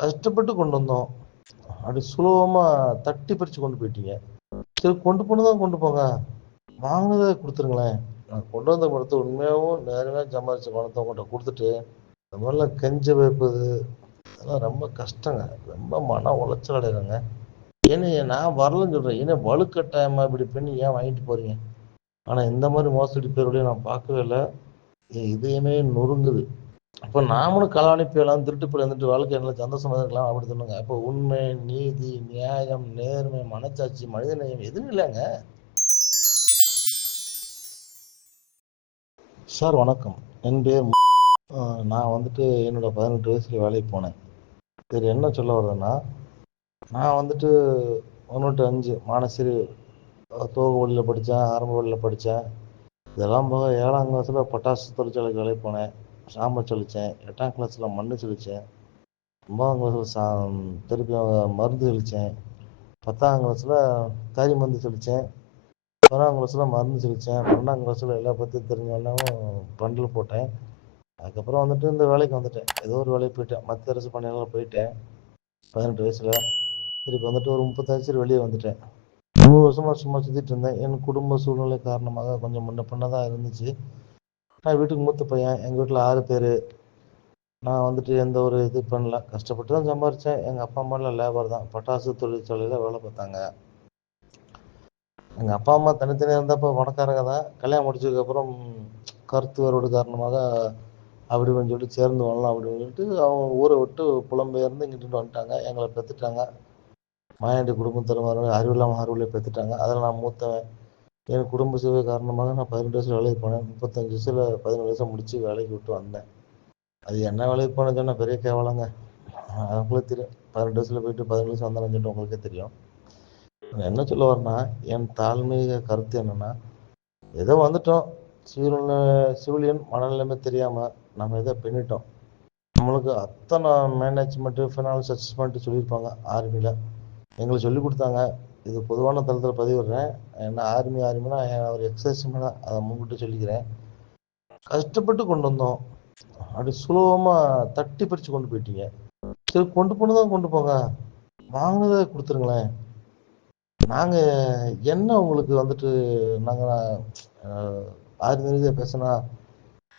கஷ்டப்பட்டு கொண்டு வந்தோம். அப்படி சுலபமாக தட்டி பறித்து கொண்டு போயிட்டீங்க. சரி கொண்டு போனதான் கொண்டு போங்க. வாங்கினதை கொடுத்துருங்களேன். நான் கொண்டு வந்த பணத்தை உண்மையாகவும் நேரமே சம்பாதிச்ச பணத்தை உங்கள்கிட்ட கொடுத்துட்டு இந்த மாதிரிலாம் கெஞ்ச வைப்பது அதெல்லாம் ரொம்ப கஷ்டங்க. ரொம்ப மன உளைச்சல் அடைகிறாங்க ஏன்னா நான் வரலன்னு சொல்கிறேன் ஏன்னா வலுக்கட்டாயமா இப்படி பண்ணி ஏன் வாங்கிட்டு போகிறீங்க ஆனால் இந்த மாதிரி மோசடி பேருடைய நான் பார்க்கவே இல்லை. என் இதயமே நொறுங்குது. அப்போ நாமளும் களவாணி போயலாம் திருட்டு போய் வாழ்க்கை என்ன சந்தோஷமாக இருக்கலாம் அப்படி சொல்லுங்க அப்போ உண்மை நீதி நியாயம் நேர்மை மனச்சாட்சி மனிதநேயம் எதுவும் இல்லைங்க. சார் வணக்கம். என் பேர் நான் வந்துட்டு என்னோட பதினெட்டு வயசுல வேலைக்கு போனேன். சரி என்ன சொல்ல வர்றதுன்னா நான் வந்துட்டு ஒன்று அஞ்சு மானசிரி தோக வழியில் படித்தேன் ஆரம்ப வழியில் படித்தேன் இதெல்லாம் போக ஏழாம் கிளாஸில் பட்டாசு தொழிற்சாலைக்கு வேலைக்கு போனேன். சாம்பல் தெளித்தேன் எட்டாம் கிளாஸில் மண் தெளித்தேன் ஒன்பதாம் கிளாஸில் சா திருப்பி மருந்து தெளித்தேன் பத்தாம் கிளாஸில் கறி மருந்து தெளித்தேன் பதினொன்றாம் கிளாஸில் மருந்து தெளித்தேன் பன்னெண்டாம் கிளாஸில் எல்லா பற்றியும் தெரிஞ்சவொடனே பண்டில் போட்டேன். அதுக்கப்புறம் வந்துட்டு இந்த வேலைக்கு வந்துட்டேன். ஏதோ ஒரு வேலைக்கு போயிட்டேன். மத்திய அரசு பணியாளர் போயிட்டேன். பதினெட்டு வயசில் திருப்பி வந்துட்டு ஒரு முப்பத்தஞ்சு வெளியே வந்துட்டேன். மூணு வருஷமாக சும்மா சுற்றிட்டு இருந்தேன். என் குடும்ப சூழ்நிலை காரணமாக கொஞ்சம் முன்ன பின்னதாக இருந்துச்சு. நான் வீட்டுக்கு மூத்த பையன் எங்கள் வீட்டில் ஆறு பேர். நான் வந்துட்டு எந்த ஒரு இது பண்ணல. கஷ்டப்பட்டு தான் சம்பாரித்தேன் எங்கள் அப்பா அம்மாலாம் லேபர் தான். பட்டாசு தொழிற்சாலையில் வேலை பார்த்தாங்க. எங்கள் அப்பா அம்மா தனித்தனியாக இருந்தப்போ பணக்காரங்க தான். கல்யாணம் முடிச்சதுக்கப்புறம் கருத்து வேறுபாடு காரணமாக அப்படி இப்படின்னு சொல்லிட்டு சேர்ந்து வரலாம் அப்படின்னு சொல்லிட்டு அவங்க ஊரை விட்டு புலம்பெயர்ந்து இங்கிட்டு வந்துட்டாங்க. எங்களை பெற்றுட்டாங்க மாயாண்டி குடும்பம் தருமாறு அறிவில்லாமல் அறிவிலே பெற்றுட்டாங்க அதில் நான் மூத்தவன். என் குடும்ப சேவை காரணமாக நான் பதினெட்டு வயசில் வேலைக்கு போனேன். முப்பத்தஞ்சு வயசுல பதினேழு வருஷம் முடிச்சு வேலைக்கு விட்டு வந்தேன். அது என்ன வேலைக்கு போனேன்னு சொன்னால் பெரிய கேவலங்க. அவங்களே தெரியும் பதினெட்டு வயசுல போயிட்டு பதினேழு வயசு வந்தாலும் சொல்லிட்டு உங்களுக்கே தெரியும். என்ன சொல்ல வரேன்னா என் தாழ்மீக கருத்து என்னன்னா ஏதோ வந்துட்டோம். சிவில் சிவிலியன் மனநிலைமை தெரியாமல் நம்ம ஏதோ பின்னிட்டோம். நம்மளுக்கு அத்தனை மேனேஜ்மெண்ட்டு ஃபினான்ஸ் அசஸ்மெண்ட்டு சொல்லியிருப்பாங்க ஆர்மியில் எங்களுக்கு சொல்லி கொடுத்தாங்க. இது பொதுவான தளத்தில் பதிவிடுறேன். என்ன ஆர்மி ஆர்மினா ஒரு எக்ஸசைஸ் தான் அதை முன்கிட்டு சொல்லிக்கிறேன். கஷ்டப்பட்டு கொண்டு வந்தோம். அப்படி சுலபமாக தட்டி பறித்து கொண்டு போயிட்டீங்க. சரி கொண்டு போனதான் கொண்டு போங்க. வாங்கினதை கொடுத்துருங்களேன். நாங்கள் என்ன உங்களுக்கு வந்துட்டு நாங்கள் ஆர்மி ரீதியாக பேசுனா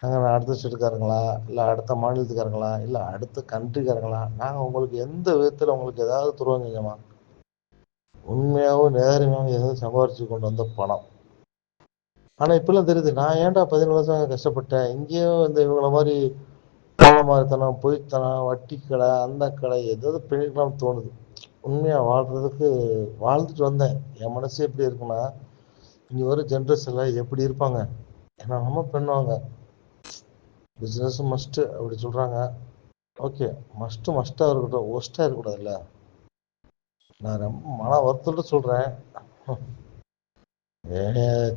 நாங்கள் அடுத்த ஸ்டேட்டுக்காரங்களா? இல்லை அடுத்த மாநிலத்துக்காரங்களா? இல்லை அடுத்த கண்ட்ரிக்காரங்களா நாங்கள் உங்களுக்கு எந்த விதத்தில் உங்களுக்கு ஏதாவது துரோகம் செஞ்சோமா? உண்மையாகவும் நேர்மையாகவும் ஏதாவது சம்பாரிச்சு கொண்டு வந்த பணம். ஆனால் இப்பெல்லாம் தெரியுது. நான் ஏன்டா பதினேழு வருஷம் கஷ்டப்பட்டேன்? இங்கேயும் இந்த இவங்கள மாதிரி மாதிரித்தனம் பொய்த்தனம் வட்டி கடை அந்த கடை ஏதாவது பண்ணிக்கலாம் தோணுது. உண்மையாக வாழ்கிறதுக்கு வாழ்ந்துட்டு வந்தேன். என் மனசு எப்படி இருக்குன்னா இனி வர ஜென்ரேஷனில் எப்படி இருப்பாங்க? ஏன்னா நம்ம பண்ணுவாங்க. பிஸ்னஸ் மஸ்ட்டு அப்படி சொல்கிறாங்க ஓகே மஸ்ட்டு மஸ்ட்டாக இருக்கட்டும் ஒஸ்ட்டாக இருக்கக்கூடாதுல்ல? நான் ரொம்ப மன வருத்தத்தோட சொல்கிறேன்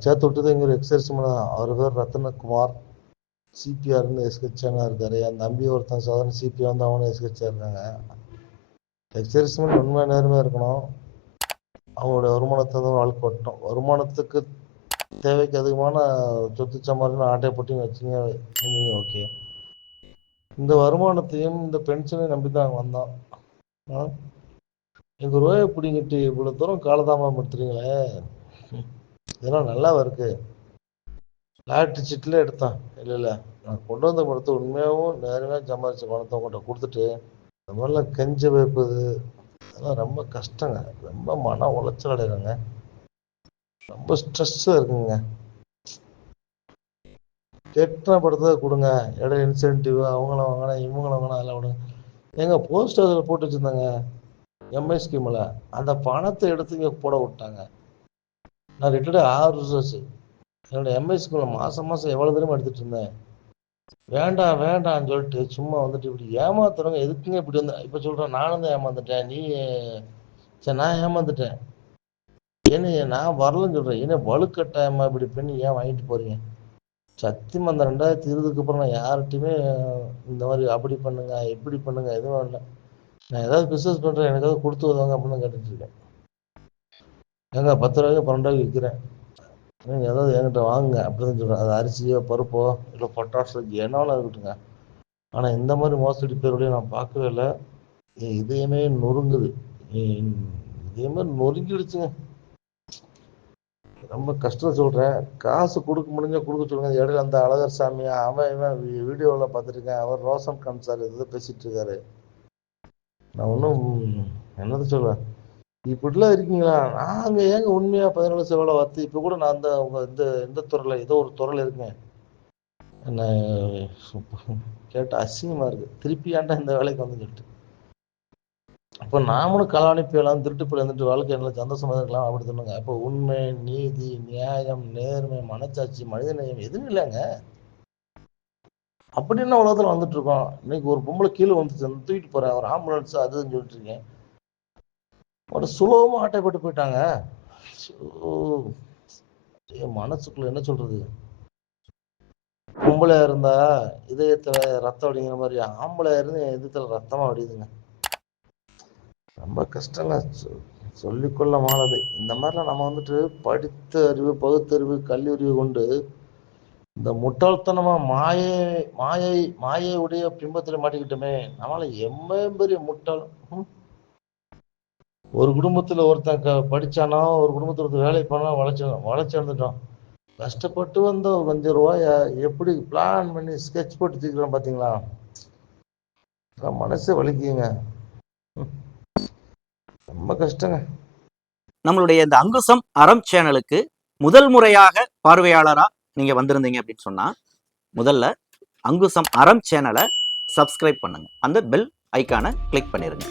சேர்த்து விட்டது எங்கள் ஒரு எக்ஸைஸ் அவர் பேர் ரத்னகுமார். சிபிஆர்னு எஸ்கெச்சானா இருக்காரு. என் தம்பி ஒருத்தன் சாதாரண சிபிஆர் வந்து அவனும் எஸ்கெச்சா இருக்காங்க. எக்ஸர்ஸ்மெண்ட் உண்மை நேர்மையாக இருக்கணும். அவங்களுடைய வருமானத்தை தான் வாழ்க்கை ஓட்டணும் வருமானத்துக்கு தேவைக்கு அதிகமான சொத்து சம்பாதிக்கணும் ஆட்டை போட்டு வச்சுங்க. ஓகே இந்த வருமானத்தையும் இந்த பென்ஷனையும் நம்பி தான் வந்தோம். எங்க ரூபாயை பிடிங்கிட்டு இவ்வளவு தூரம் காலதாமம் படுத்துறீங்களே? இதெல்லாம் நல்லாவா இருக்கு. லாட்டு சீட்டில் எடுத்தான். இல்லை இல்லை. நான் கொண்டு வந்த படத்தை உண்மையாகவும் நேரமே சம்பாதிச்ச பணத்தை உங்கள்கிட்ட கொடுத்துட்டு இந்த மாதிரிலாம் கெஞ்ச வைப்பது அதெல்லாம் ரொம்ப கஷ்டங்க. ரொம்ப மன உளைச்சல் அடைகிறாங்க ரொம்ப ஸ்ட்ரெஸ்ஸாக இருக்குங்க. கெட்டின படத்தை கொடுங்க. இடம் இன்சென்டிவ் அவங்கள வாங்கினா இவங்கள வாங்கினா அதெல்லாம் விடுங்க. எங்கள் போஸ்ட் ஆஃபீஸில் போட்டு வச்சுருந்தாங்க. எம்ஐ ஸ்கீமில் அந்த பணத்தை எடுத்து இங்கே போட விட்டாங்க. நான் ரிட்டர்டு ஆறு வருஷம் என்னோட எம்ஐ ஸ்கீமில் மாதம் மாதம் எவ்வளோ தூரம் எடுத்துகிட்டு இருந்தேன்? வேண்டாம் வேண்டாம்னு சொல்லிட்டு சும்மா வந்துட்டு இப்படி ஏமாத்துறவங்க எதுக்குங்க இப்படி வந்து இப்போ சொல்கிறேன் நானும் தான் ஏமாந்துட்டேன் நீ சரி நான் ஏமாந்துட்டேன். ஏன்னு நான் வரலன்னு சொல்கிறேன் ஏன்னா வலுக்கட்டாயமா இப்படி பண்ணி ஏன் வாங்கிட்டு போகிறீங்க சத்தியமாக அந்த ரெண்டாயிரத்தி இருபதுக்கு அப்புறம் நான் யார்கிட்டையுமே இந்த மாதிரி அப்படி பண்ணுங்க இப்படி பண்ணுங்க எதுவும் இல்லை. நான் ஏதாவது பிஸ்னஸ் பண்ணுறேன் எனக்கு ஏதாவது கொடுத்து வருவாங்க அப்படின்னு தான் கேட்டுட்டு இருக்கேன். ஏங்க பத்து ரூபாய்க்கு பன்னெண்டு ரூபாய்க்கு விற்கிறேன் நீங்கள் ஏதாவது என்கிட்ட வாங்குங்க அப்படின்னு சொல்கிறேன் அது அரிசியோ பருப்போ இல்லை பொட்டாசோ என்னவெல்லாம் இருக்கட்டுங்க ஆனால் இந்த மாதிரி மோசடி பேருடைய நான் பார்க்கவே இல்லை. இதயமே நொறுங்குது. இதயமே நொறுங்கிடுச்சுங்க. ரொம்ப கஷ்டம் சொல்கிறேன் காசு கொடுக்க முடிஞ்சால் கொடுக்க சொல்லுங்க. இடையில அந்த அழகர் சாமி அவன் இவன் வீடியோவில் பார்த்துருக்கேன் அவர் ரோஷன் கான் சார் ஏதோ பேசிகிட்டு இருக்காரு. நான் ஒன்றும் என்னது சொல்லுவேன் இப்படிலாம் இருக்கீங்களா? நாங்க ஏங்க உண்மையாக பதினேழு செவலை பார்த்து இப்போ கூட நான் அந்த அவங்க இந்த இந்த துறையில் ஏதோ ஒரு துறையில் இருக்கேன். என்ன கேட்ட அசிங்கமா இருக்கு. திருப்பி ஏன்டா இந்த வேலைக்கு வந்து சொல்லிட்டு. அப்போ நாமளும் களவாணிப்பெல்லாம் திருட்டு போயிருந்துட்டு வாழ்க்கை நல்ல சந்தோஷமா இருக்கலாம் அப்படி சொன்னாங்க அப்போ உண்மை நீதி நியாயம் நேர்மை மனச்சாட்சி மனிதநேயம் எதுவும் இல்லைங்க. அப்படின்னு உலகத்துல வந்துட்டு இருக்கோம்? இன்னைக்கு ஒரு பொம்பளை கீழே வந்துச்சு தூக்கிட்டு போறேன் ஒரு ஆம்புலன்ஸ் அதுன்னு சொல்லிட்டு இருக்கேன் ஒரு சுலபமா ஆட்டைப்பட்டு போயிட்டாங்க. என் மனசுக்குள்ள என்ன சொல்றது? பொம்பளை இருந்தா இதயத்துல ரத்தம் அடிங்கிற மாதிரி ஆம்பளையா இருந்து இதயத்துல ரத்தமா வடியுதுங்க ரொம்ப கஷ்டங்க. சொ- சொல்லிக்கொள்ள மாறது. இந்த மாதிரிலாம் நம்ம வந்துட்டு படித்த அறிவு பகுத்தறிவு கல்லறிவு கொண்டு இந்த முட்டாள்தனமா மாயை மாயை மாயை பிம்பத்துல மாட்டிக்கிட்டோமே நம்மளால எம்மே பெரிய முட்டாள். ஒரு குடும்பத்துல ஒருத்தன் படிச்சானா ஒரு குடும்பத்துல ஒருத்தர் வேலைக்கு போனா வளைச்சு வளைச்சு வந்துட்டோம் கஷ்டப்பட்டு வந்த கொஞ்சம் ரூபாய் எப்படி பிளான் பண்ணி ஸ்கெட்ச் போட்டு தூக்கிறோம் பாத்தீங்களா? மனசு வலிக்குங்க ரொம்ப கஷ்டங்க. நம்மளுடைய இந்த அங்குசம் அறம் சேனலுக்கு முதல் முறையாக பார்வையாளரா நீங்க வந்திருந்தீங்க அப்படின்னு சொன்னா முதல்ல அங்குசம் அறம் சேனலை சப்ஸ்கிரைப் பண்ணுங்க. அந்த பெல் ஐக்கானை கிளிக் பண்ணிருங்க.